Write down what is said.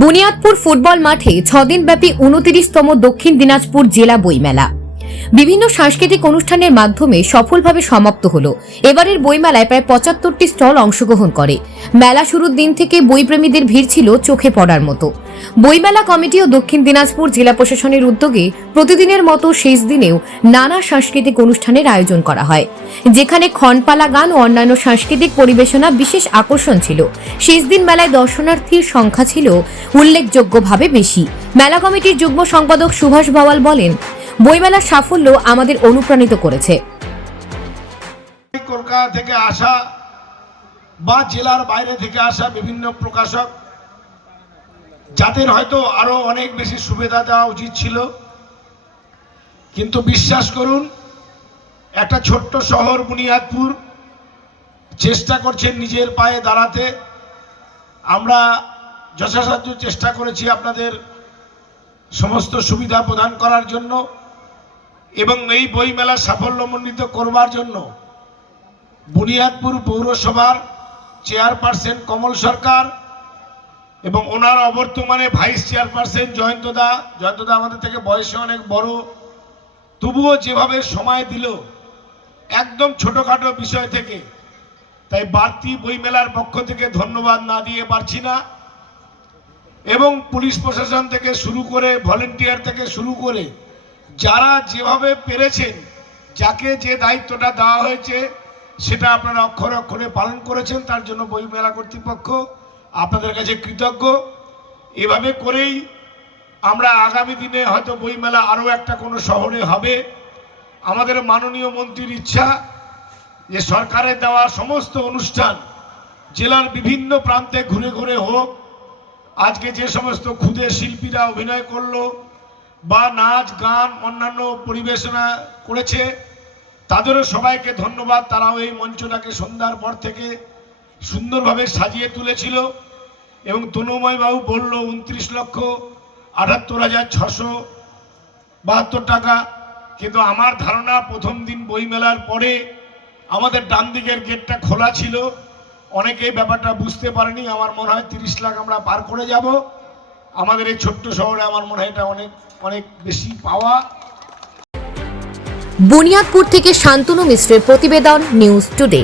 Buniadpur football মাঠে ছদিন ব্যাপী উনতিরিশতম দক্ষিণ দিনাজপুর জেলা বইমেলা। বিভিন্ন সাংস্কৃতিক অনুষ্ঠানের মাধ্যমে সফলভাবে সমাপ্ত হলো। এবারের বইমেলায় প্রায় পঁচাত্তরটি স্টল অংশগ্রহণ করে। মেলা শুরুর দিন থেকে বইপ্রেমীদের ভিড় ছিল চোখে পড়ার মতো। বইমেলা কমিটি ও দক্ষিণ দিনাজপুর জেলা প্রশাসনের উদ্যোগে প্রতিদিনের মতো শেষ দিনেও নানা সাংস্কৃতিক অনুষ্ঠানের আয়োজন করা হয়। যেখানে খনপালা গান ও অন্যান্য সাংস্কৃতিক পরিবেশনা বিশেষ আকর্ষণ ছিল। শেষ দিন মেলায় দর্শনার্থীর সংখ্যা ছিল উল্লেখযোগ্যভাবে বেশি। মেলা কমিটির যুগ্ম সম্পাদক সুভাষ ভাওয়াল বলেন বইমেলার সাফল্য আমাদের অনুপ্রাণিত করেছে। কলকাতা থেকে আসা বা জেলার বাইরে থেকে আসা বিভিন্ন প্রকাশক, যাদের হয়তো আরও অনেক বেশি সুবিধা দেওয়া উচিত ছিল। কিন্তু বিশ্বাস করুন, একটা ছোট্ট শহর বুনিয়াদপুর, চেষ্টা করছে নিজের পায়ে দাঁড়াতে। আমরা যথাসাধ্য চেষ্টা করেছি আপনাদের সমস্ত সুবিধা প্রদান করার জন্য। এবং এই বইমেলা সাফল্যমণ্ডিত করবার জন্য বুনিয়াদপুর পৌরসভার চেয়ারপারসন কমল সরকার এবং ওনার অবর্তমানে ভাইস চেয়ারপারসন জয়ন্তদা জয়ন্তদা আমাদের থেকে বয়সে অনেক বড়, তবুও যেভাবে সময় দিল, একদম ছোটোখাটো বিষয় থেকে, তাই বাড়তি বইমেলার পক্ষ থেকে ধন্যবাদ না দিয়ে পারছি না। এবং পুলিশ প্রশাসন থেকে শুরু করে ভলেন্টিয়ার থেকে শুরু করে যারা যেভাবে পেরেছেন, যাকে যে দায়িত্বটা দেওয়া হয়েছে, সেটা আপনারা অক্ষরে অক্ষরে পালন করেছেন, তার জন্য বইমেলা কর্তৃপক্ষ আপনাদের কাছে কৃতজ্ঞ। এভাবে করেই আমরা আগামী দিনে হয়তো বইমেলা আরও একটা কোনো শহরে হবে। আমাদের মাননীয় মন্ত্রীর ইচ্ছা যে সরকারের দেওয়া সমস্ত অনুষ্ঠান জেলার বিভিন্ন প্রান্তে ঘুরে ঘুরে হোক। আজকে যে সমস্ত ক্ষুদে শিল্পীরা অভিনয় করল বা নাচ, গান, অন্যান্য পরিবেশনা করেছে, তাদেরও সবাইকে ধন্যবাদ। তারাও এই মঞ্চটাকে সন্ধ্যার পর থেকে সুন্দরভাবে সাজিয়ে তুলেছিল এবং তনুময় বাবু বলল, উনত্রিশ লক্ষ আটাত্তর হাজার ছশো বাহাত্তর টাকা। কিন্তু আমার ধারণা, প্রথম দিন বইমেলার পরে আমাদের ডান দিকের গেটটা খোলা ছিল। অনেকেই ব্যাপারটা বুঝতে পারেনি। আমার মনে হয় তিরিশ লাখ আমরা পার করে যাব। আমাদের এই ছোট্ট শহরে আমার মনে হয় এটা অনেক অনেক বেশি পাওয়া। বুনিয়াদপুর থেকে শান্তনু মিশ্রের প্রতিবেদন নিউজ টুডে।